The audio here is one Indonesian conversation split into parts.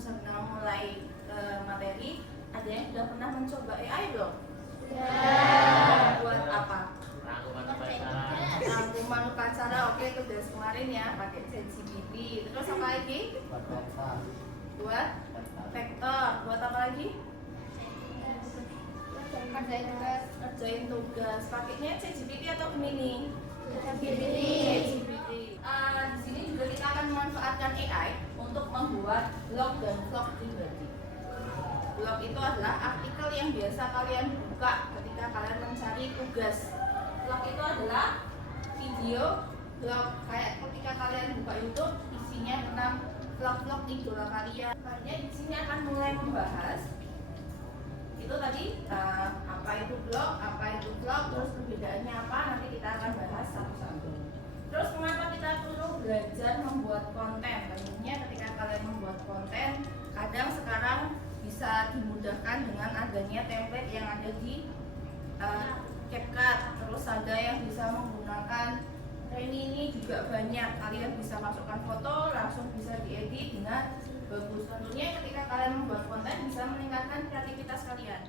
sebelum mulai materi, ada yang sudah pernah mencoba AI belum? Buat apa? Rangkuman upacara. Oke, itu dari kemarin ya, pakai ChatGPT. Terus apa lagi? Buat vektor. Buat apa lagi? Kerjain tugas. Pakainya ChatGPT atau Gemini? ChatGPT. Di sini juga kita akan memanfaatkan AI untuk membuat blog dan vlog pribadi. Blog itu adalah artikel yang biasa kalian buka ketika kalian mencari tugas. Vlog itu adalah video blog, kayak ketika kalian buka YouTube isinya tentang vlog-vlog idola kalian. Makanya di sini akan mulai membahas itu tadi apa itu blog, apa itu vlog, terus perbedaannya apa, nanti kita akan bahas satu-satu. Terus mengapa kita perlu belajar membuat konten? Tentunya ketika kalian membuat konten, kadang sekarang bisa dimudahkan dengan adanya template yang ada di CapCut. Terus ada yang bisa menggunakan ini juga banyak. Kalian bisa masukkan foto, langsung bisa diedit dengan bagus. Tentunya ketika kalian membuat konten bisa meningkatkan kreativitas kalian.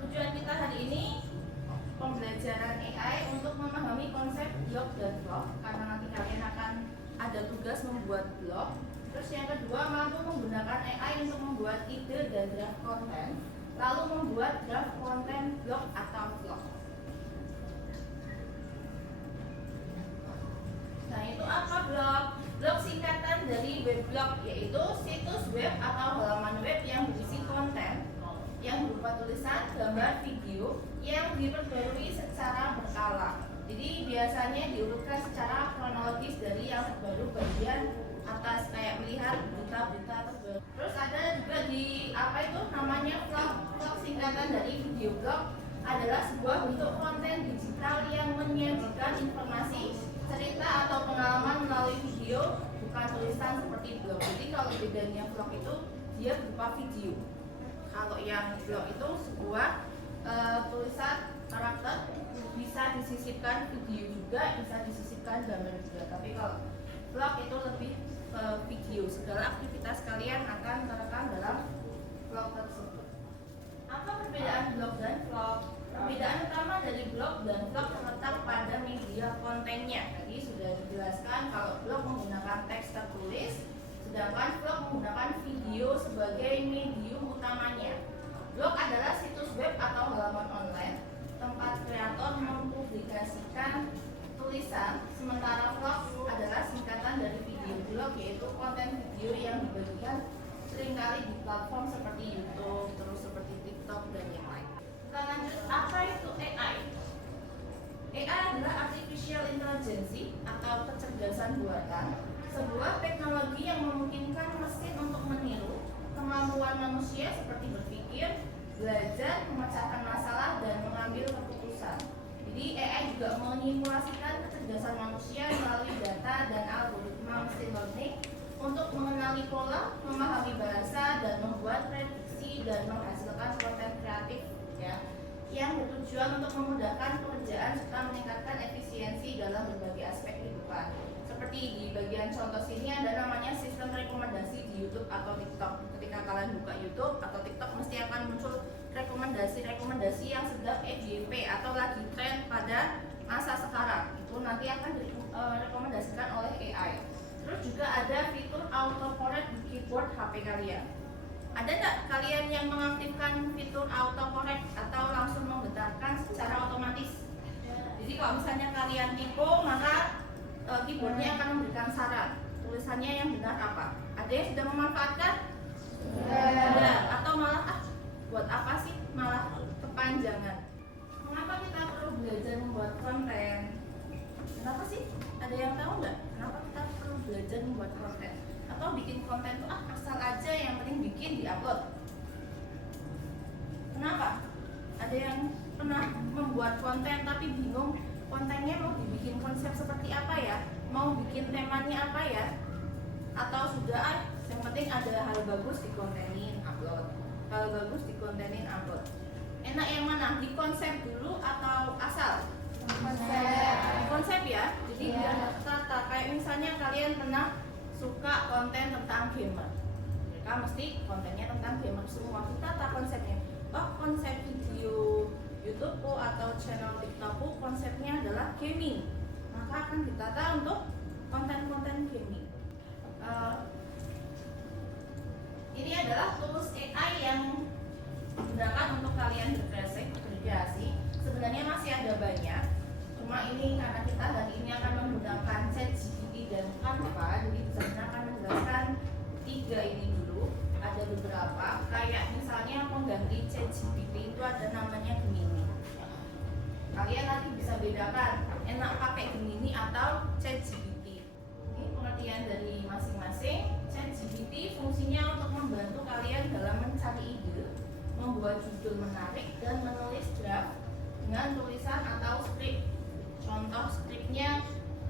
Tujuan kita hari ini pembelajaran AI untuk memahami konsep blog dan vlog, karena nanti kalian akan ada tugas membuat blog. Terus yang kedua, mampu menggunakan AI untuk membuat ide dan draft konten, lalu membuat draft konten blog atau vlog. Nah, itu apa blog? Blog singkatan dari weblog, yaitu situs web atau halaman web yang berisi konten yang berupa tulisan, gambar, video yang diperbarui secara berkala. Jadi biasanya diurutkan secara kronologis dari yang terbaru bagian atas, kayak melihat berita-berita terbaru. Terus ada juga di apa itu namanya vlog. Vlog singkatan dari video blog adalah sebuah bentuk konten digital yang menyajikan informasi, cerita atau pengalaman melalui video, bukan tulisan seperti blog. Jadi kalau bedanya vlog itu dia berupa video. Kalau yang blog itu sebuah tulisan karakter, bisa disisipkan video juga, bisa disisipkan gambar juga. Tapi kalau vlog itu lebih ke video. Segala aktivitas kalian akan terekam dalam vlog tersebut. Apa perbedaan blog dan vlog? Perbedaan utama dari blog dan vlog terletak pada media kontennya. Tadi sudah dijelaskan kalau blog menggunakan teks tertulis, sedangkan vlog menggunakan video sebagai medium utamanya. Blog adalah situs web atau halaman online tempat kreator mempublikasikan tulisan, sementara vlog adalah singkatan dari video blog, yaitu konten video yang dibagikan seringkali di platform seperti YouTube, terus seperti TikTok dan yang lain. Kita lanjut, apa itu AI? AI adalah artificial intelligence atau kecerdasan buatan, sebuah teknologi yang memungkinkan mesin untuk meniru kemampuan manusia seperti berpikir, belajar, memecahkan masalah, dan mengambil keputusan. Jadi AI juga menyimulasikan kecerdasan manusia melalui data dan algoritma mesin learning untuk mengenali pola, memahami bahasa, dan membuat prediksi dan menghasilkan konten kreatif ya, yang bertujuan untuk memudahkan pekerjaan serta meningkatkan efisiensi dalam berbagai aspek kehidupan. Seperti di bagian contoh sini ada namanya sistem rekomendasi di YouTube atau TikTok. Ketika kalian buka YouTube atau TikTok mesti akan muncul rekomendasi yang sedang FYP atau lagi tren pada masa sekarang. Itu nanti akan direkomendasikan oleh AI. Terus juga ada fitur autocorrect di keyboard HP kalian. Ada nggak kalian yang mengaktifkan fitur autocorrect atau langsung membetulkan secara otomatis? Jadi kalau misalnya kalian typo, maka keyboardnya akan memberikan saran tulisannya yang benar apa. Ada yang sudah memanfaatkan? Ada. Atau malah buat apa sih, malah kepanjangan. Mengapa kita perlu belajar membuat konten? Kenapa sih? Ada yang tahu nggak kenapa kita perlu belajar membuat konten? Atau bikin konten itu asal aja, yang penting bikin, diupload? Kenapa? Ada yang pernah membuat konten tapi bingung kontennya mau dibikin konsep seperti apa ya? Mau bikin temanya apa ya? Atau sudah yang penting ada hal bagus dikontenin, upload. Hal bagus dikontenin, upload. Enak yang mana? Di konsep dulu atau asal? Konsep ya. Jadi biar tertata. Kayak misalnya kalian pernah suka konten tentang gamer, mereka mesti kontennya tentang gamer semua. Kita tak konsepnya, oh konsep video YouTubeku atau channel TikTokku konsepnya adalah gaming, maka akan ditata untuk konten-konten gaming. Ini adalah tools AI yang digunakan untuk kalian berkreasi. Sebenarnya masih ada banyak, cuma ini karena kita hari ini akan menggunakan ChatGPT dan Canva, jadi saya akan menjelaskan 3 ini dulu. Ada beberapa, kayak misalnya pengganti ChatGPT itu ada namanya Gemini. Kalian nanti bisa bedakan enak pakai Gemini atau ChatGPT. Ini pengertian dari masing-masing. ChatGPT fungsinya untuk membantu kalian dalam mencari ide, membuat judul menarik, dan menulis draft dengan tulisan atau skrip. Contoh skripnya,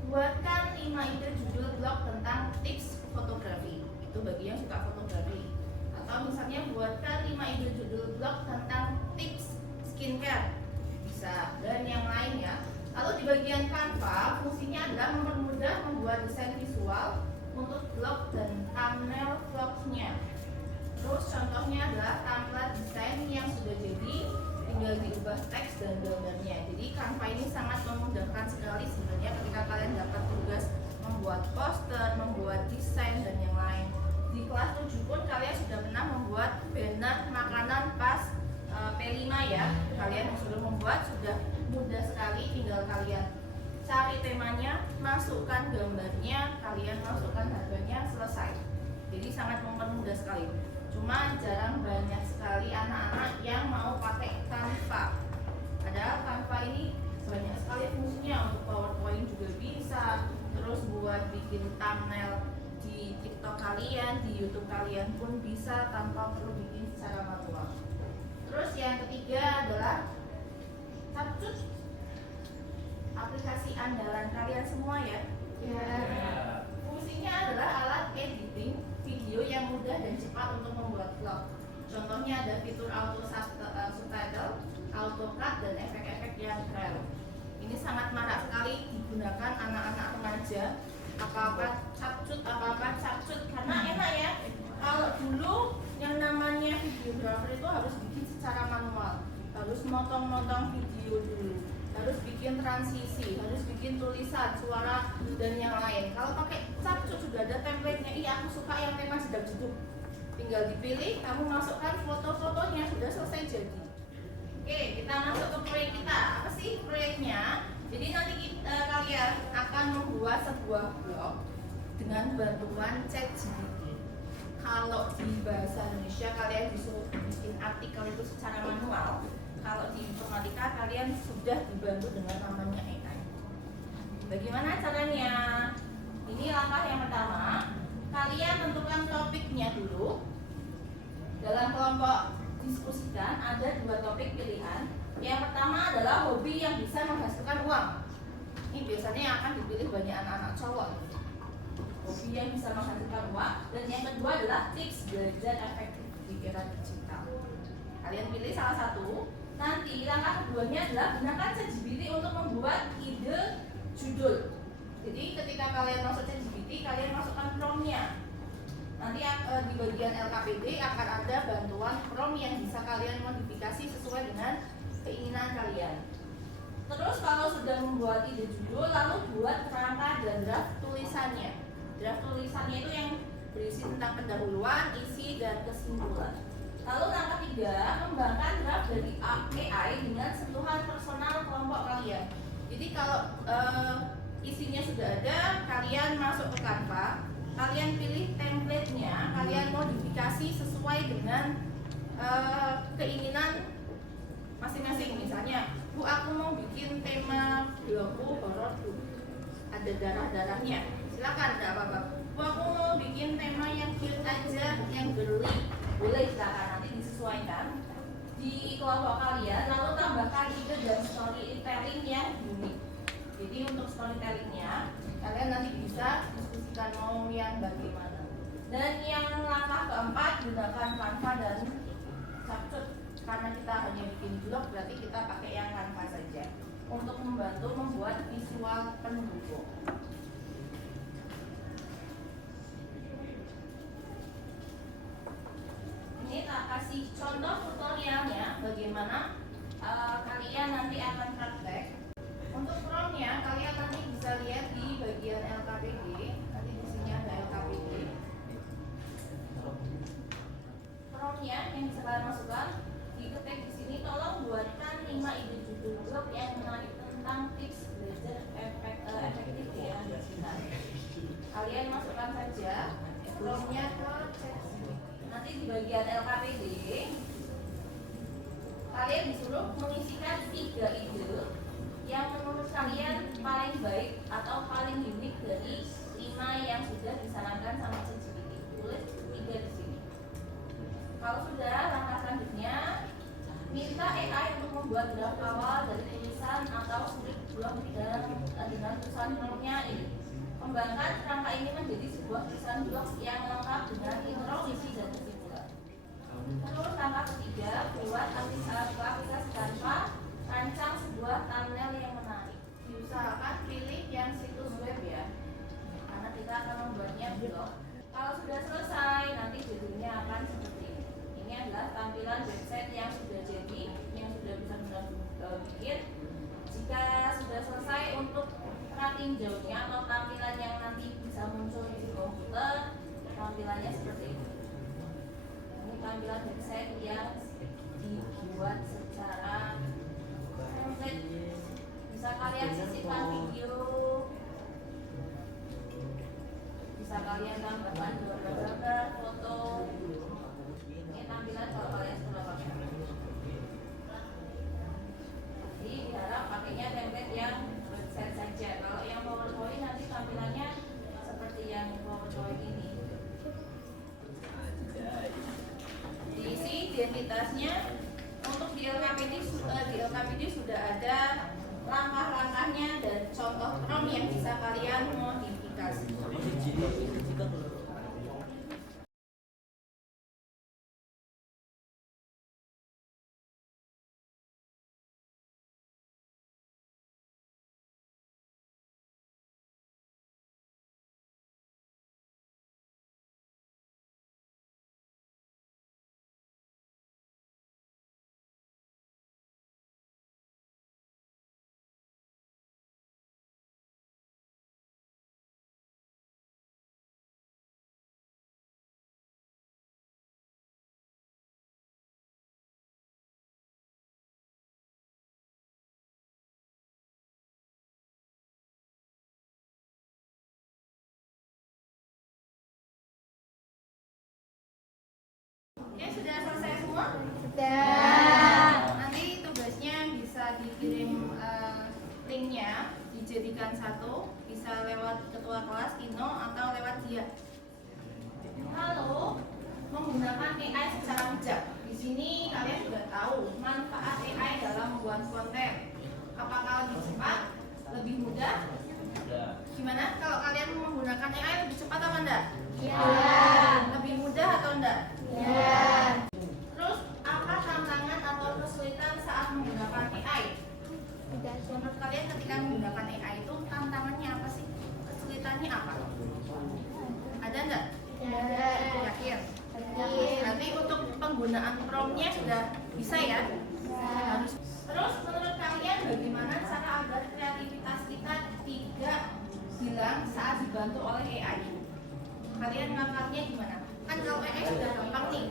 buatkan 5 ide judul blog tentang tips fotografi. Itu bagi yang suka fotografi. Atau misalnya buatkan 5 ide judul blog tentang tips skincare. Bisa, dan yang lainnya. Lalu di bagian Canva, fungsinya adalah mempermudah membuat desain visual untuk blog dan thumbnail vlognya. Terus contohnya adalah template desain yang sudah jadi, tinggal diubah teks dan gambarnya. Jadi Canva ini sangat memudahkan sekali sebenarnya ketika kalian dapat tugas membuat poster, membuat desain dan yang lain. Di kelas 7 pun kalian sudah pernah membuat banner makanan pas P5 ya. Kalian sudah membuat, sudah mudah sekali, tinggal kalian cari temanya, masukkan gambarnya, kalian masukkan harganya, selesai. Jadi sangat mempermudah sekali. Cuma jarang banyak sekali anak-anak yang mau pakai Canva. Padahal Canva ini banyak sekali fungsinya, untuk PowerPoint juga bisa, terus buat bikin thumbnail di TikTok kalian, di YouTube kalian pun bisa tanpa perlu bikin secara manual. Terus yang ketiga adalah Capcut, aplikasi andalan kalian semua ya. Fungsinya adalah alat editing video yang mudah dan cepat untuk membuat vlog. Contohnya ada fitur auto subtitle, auto cut, dan efek-efek yang keren. Ini sangat marak sekali digunakan anak-anak remaja. Apa-apa Capcut karena enak ya. Kalau dulu yang namanya videographer itu harus bikin secara manual, harus motong-motong video dulu, harus bikin transisi, harus bikin tulisan, suara, dan yang lain. Kalau pakai Capcut sudah ada template-nya. Iya, aku suka yang tema sedang jeduk. Tinggal dipilih, kamu masukkan foto-fotonya, sudah selesai jadi. Oke, kita masuk ke proyek kita. Apa sih proyeknya? Jadi nanti kalian akan membuat sebuah blog dengan bantuan ChatGPT. Kalau di bahasa Indonesia kalian disuruh bikin artikel itu secara manual. Kalau di informatika kalian sudah dibantu dengan namanya AI. Bagaimana caranya? Ini langkah yang pertama. Kalian tentukan topiknya dulu. Dalam kelompok diskusikan ada 2 topik pilihan. Yang pertama adalah hobi yang bisa menghasilkan uang. Ini biasanya yang akan dipilih banyak anak-anak cowok. Hobi yang bisa menghasilkan uang. Dan yang kedua adalah tips belajar efektif di era digital. Kalian pilih salah satu. Nanti langkah keduanya adalah gunakan ChatGPT untuk membuat ide judul. Jadi ketika kalian masuk ChatGPT, kalian masukkan prompt-nya. Nanti di bagian LKPD akan ada bantuan prompt yang bisa kalian modifikasi sesuai dengan keinginan kalian. Terus kalau sudah membuat ide judul, lalu buat kerangka dan draft tulisannya. Draft tulisannya itu yang berisi tentang pendahuluan, isi, dan kesimpulan. Lalu langkah 3, kembangkan draft dari AI dengan sentuhan personal kelompok kalian. Jadi kalau isinya sudah ada, kalian masuk ke Canva, kalian pilih template-nya, kalian modifikasi sesuai dengan keinginan masing-masing. Misalnya, Bu, aku mau bikin tema blogku horor, Bu. Ada darah-darahnya. Silakan, enggak apa-apa. Bu, aku mau bikin tema yang cute aja, yang girly. Boleh, silakan, nanti disesuaikan di kelompok kalian. Lalu tambahkan ide dan storytelling yang unik. Jadi untuk storytellingnya, kalian nanti bisa diskusikan mau yang bagaimana. Dan yang langkah keempat, gunakan Canva dan Capcut. Karena kita hanya bikin blog, berarti kita pakai yang Canva saja untuk membantu membuat visual pendukung. kasih contoh tutorialnya bagaimana kalian nanti akan praktek. Untuk promnya kalian nanti bisa lihat di bagian LKPD. Nanti di sini ada LKPD. Promnya yang bisa kalian masukkan, diketik di sini. Tolong buatkan 5 ide judul blog yang menarik tentang tips belajar efektif ya digital. Kalian masukkan saja promnya ke chat. Nanti di bagian LKPD kalian disuruh mengisikan 3 ide yang menurut kalian paling baik atau paling unik dari 5 yang sudah disarankan sama ChatGPT. Tulis 3 di sini. Kalau sudah, langkah selanjutnya minta AI untuk membuat draft awal dari tulisan atau script blog dengan tulisan promnya ini. Kembangkan kerangka ini menjadi sebuah tulisan blog yang lengkap dengan intro, isi, dan kesimpulan. Terus langkah ketiga, buat aplikasi Canva, rancang sebuah thumbnail yang menarik. Diusahakan pilih yang situs web ya, karena kita akan membuatnya blog. Kalau sudah selesai, nanti judulnya akan seperti ini. Ini adalah tampilan website yang sudah jadi, yang sudah bisa kita bikin. Jika sudah selesai untuk tinjaunya atau tampilan yang nanti bisa muncul di komputer, tampilannya seperti ini. Ini tampilan website yang dibuat secara template. Bisa kalian sisipkan video, bisa kalian tambahkan gambar-gambar, foto. Ini tampilan kalau kalian sudah pakai. Jadi diharap pakainya template yang website saja. Kalau yang PowerPoint nanti tampilannya seperti yang PowerPoint ini. Diisi identitasnya. Untuk di LKPD sudah ada langkah-langkahnya dan contoh prompt yang bisa kalian modifikasi. Oke, sudah selesai semua? Sudah. Nanti tugasnya bisa dikirim linknya, dijadikan satu, bisa lewat ketua kelas Kino atau lewat dia. Lalu menggunakan AI secara bijak. Di sini kalian sudah tahu manfaat AI dalam membuat konten. Apakah lebih cepat, lebih mudah? Gimana? Kalau kalian menggunakan AI lebih cepat atau enggak? Ya. Lebih mudah atau enggak? Ya. Terus apa tantangan atau kesulitan saat menggunakan AI? Menurut kalian ketika menggunakan AI itu tantangannya apa sih? Kesulitannya apa? Ada enggak? Ada. Yakin? Berarti untuk penggunaan promptnya sudah bisa ya? Harus. Terus menurut kalian bagaimana cara agar kreativitas kita tidak hilang saat dibantu oleh AI? Kalian ngangkatnya gimana? Kan kalau AI sudah gampang nih,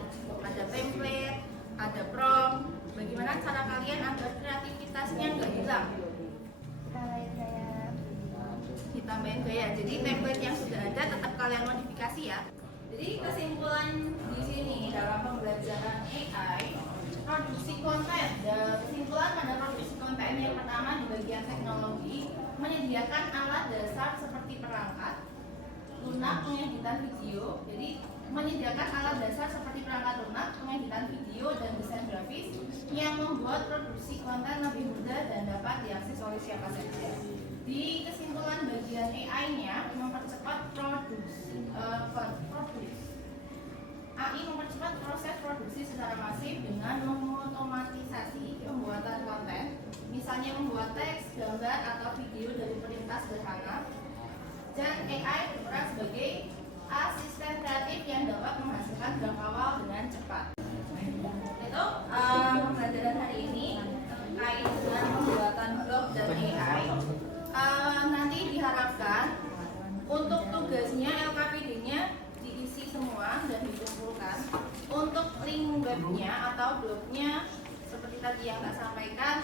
ada template, ada prompt. Bagaimana cara kalian agar kreativitasnya nggak hilang? Ditambahin gaya. Jadi template yang sudah ada tetap kalian modifikasi ya. Jadi kesimpulan di sini dalam pembelajaran AI, produksi konten. Kesimpulan pada produksi konten yang pertama di bagian teknologi, menyediakan alat dasar seperti perangkat lunak pengeditan video. Jadi menyediakan alat dasar seperti perangkat lunak pengeditan video dan desain grafis yang membuat produksi konten lebih mudah dan dapat diakses oleh siapa saja. Di kesimpulan bagian AI-nya mempercepat produksi. AI mempercepat proses produksi secara masif dengan mengotomatisasi pembuatan konten, misalnya membuat teks, gambar, atau video dari perintah sederhana. Dan AI berperan sebagai asisten kreatif yang dapat menghasilkan draft awal dengan cepat. Itu pembelajaran hari ini terkait dengan pembuatan blog dan AI. Nanti diharapkan untuk tugasnya LKPD-nya diisi semua dan dikumpulkan. Untuk link webnya atau blognya seperti tadi yang saya sampaikan,